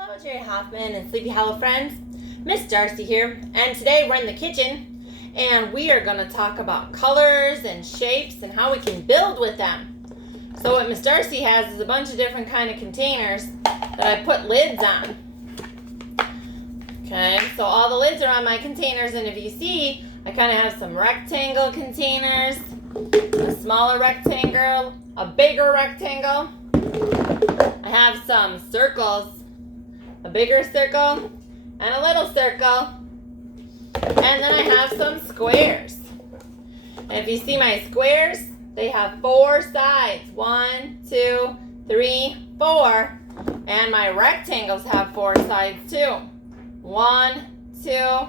Hello, Jerry Hoffman and Sleepy Hollow friends. Miss Darcy here, and today we're in the kitchen, and we are going to talk about colors and shapes and how we can build with them. So what Miss Darcy has is a bunch of different kind of containers that I put lids on. Okay, so all the lids are on my containers, and if you see, I kind of have some rectangle containers, a smaller rectangle, a bigger rectangle. I have some circles, a bigger circle, and a little circle. And then I have some squares. And if you see my squares, they have 4 sides. 1, 2, 3, 4. And my rectangles have 4 sides too. 1, 2,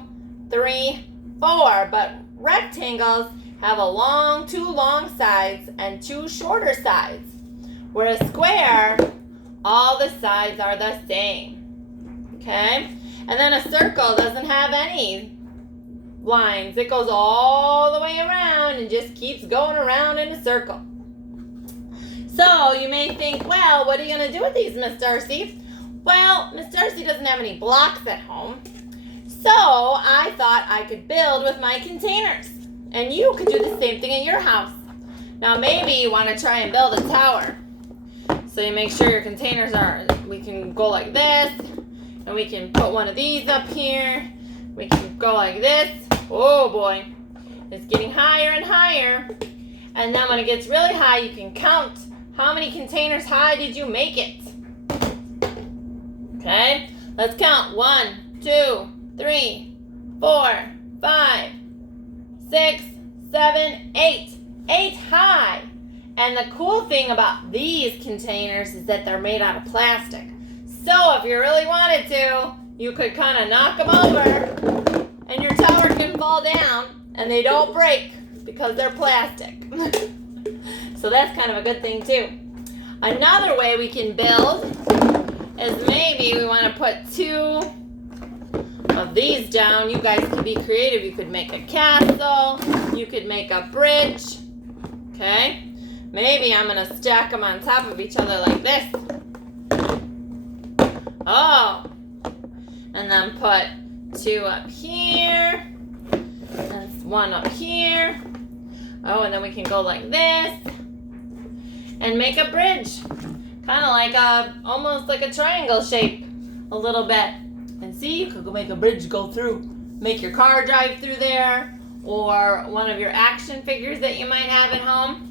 3, 4. But rectangles have two long sides and 2 shorter sides. Whereas square, all the sides are the same. Okay? And then a circle doesn't have any lines. It goes all the way around and just keeps going around in a circle. So you may think, well, what are you going to do with these, Miss Darcy? Well, Miss Darcy doesn't have any blocks at home. So I thought I could build with my containers. And you could do the same thing at your house. Now maybe you want to try and build a tower. So you make sure your containers we can go like this. And we can put one of these up here. We can go like this. Oh boy. It's getting higher and higher. And then when it gets really high, you can count how many containers high did you make it. Okay? Let's count. 1, 2, 3, 4, 5, 6, 7, 8. 8 high. And the cool thing about these containers is that they're made out of plastic. So if you really wanted to, you could kind of knock them over and your tower can fall down and they don't break because they're plastic. So that's kind of a good thing too. Another way we can build is maybe we want to put 2 of these down. You guys can be creative. You could make a castle. You could make a bridge. Okay? Maybe I'm going to stack them on top of each other like this. Oh, and then put 2 up here, and 1 up here. Oh, and then we can go like this, and make a bridge, kind of like almost like a triangle shape, a little bit. And see, you could go make a bridge go through, make your car drive through there, or one of your action figures that you might have at home.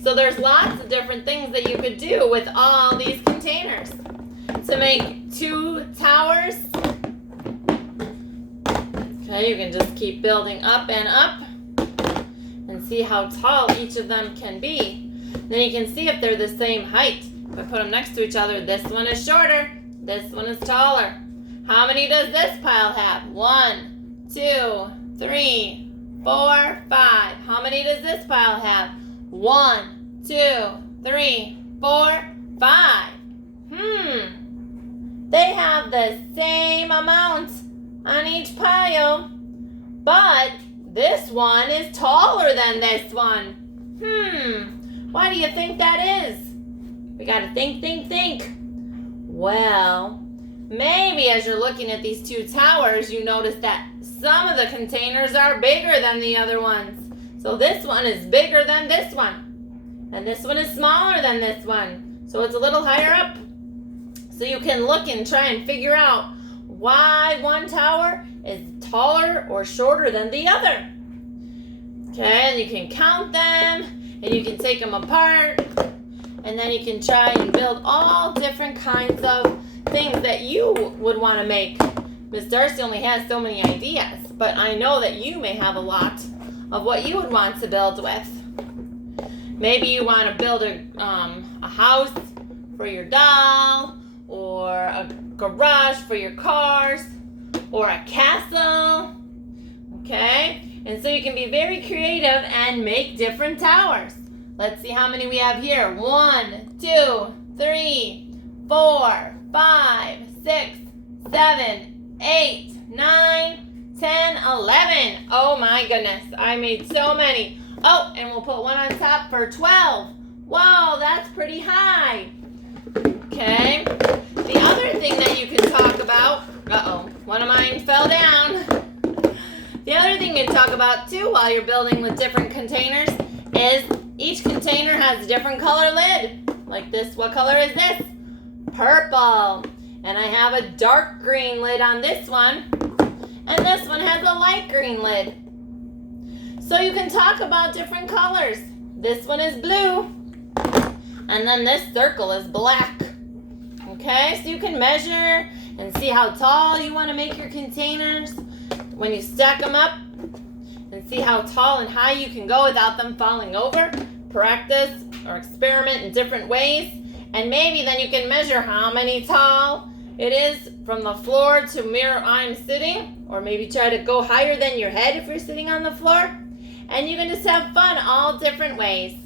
So there's lots of different things that you could do with all these containers. To make 2 towers, okay, you can just keep building up and up and see how tall each of them can be. Then you can see if they're the same height. If I put them next to each other, this one is shorter, this one is taller. How many does this pile have? 1, 2, 3, 4, 5. How many does this pile have? 1, 2, 3, 4, 5. They have the same amount on each pile, but this one is taller than this one. Why do you think that is? We gotta think. Well, maybe as you're looking at these 2 towers, you notice that some of the containers are bigger than the other ones. So this one is bigger than this one. And this one is smaller than this one. So it's a little higher up. So you can look and try and figure out why one tower is taller or shorter than the other. Okay, and you can count them, and you can take them apart, and then you can try and build all different kinds of things that you would want to make. Miss Darcy only has so many ideas, but I know that you may have a lot of what you would want to build with. Maybe you want to build a house for your doll, or a garage for your cars, or a castle, okay? And so you can be very creative and make different towers. Let's see how many we have here. 1, 2, 3, 4, 5, 6, 7, 8, 9, 10, 11. Oh my goodness, I made so many. Oh, and we'll put 1 on top for 12. Whoa, that's pretty high. Okay. The other thing that you One of mine fell down. The other thing you talk about too while you're building with different containers is each container has a different color lid. Like this, what color is this? Purple. And I have a dark green lid on this one. And this one has a light green lid. So you can talk about different colors. This one is blue. And then this circle is black. Okay, so you can measure and see how tall you want to make your containers when you stack them up, and see how tall and high you can go without them falling over. Practice or experiment in different ways, and maybe then you can measure how many tall it is from the floor to where I'm sitting, or maybe try to go higher than your head if you're sitting on the floor, and you can just have fun all different ways.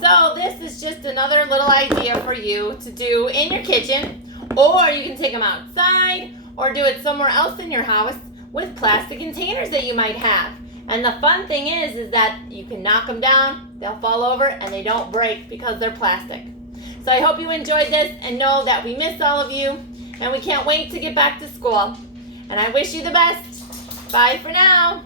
So this is just another little idea for you to do in your kitchen, or you can take them outside or do it somewhere else in your house with plastic containers that you might have. And the fun thing is that you can knock them down, they'll fall over, and they don't break because they're plastic. So I hope you enjoyed this and know that we miss all of you, and we can't wait to get back to school. And I wish you the best. Bye for now.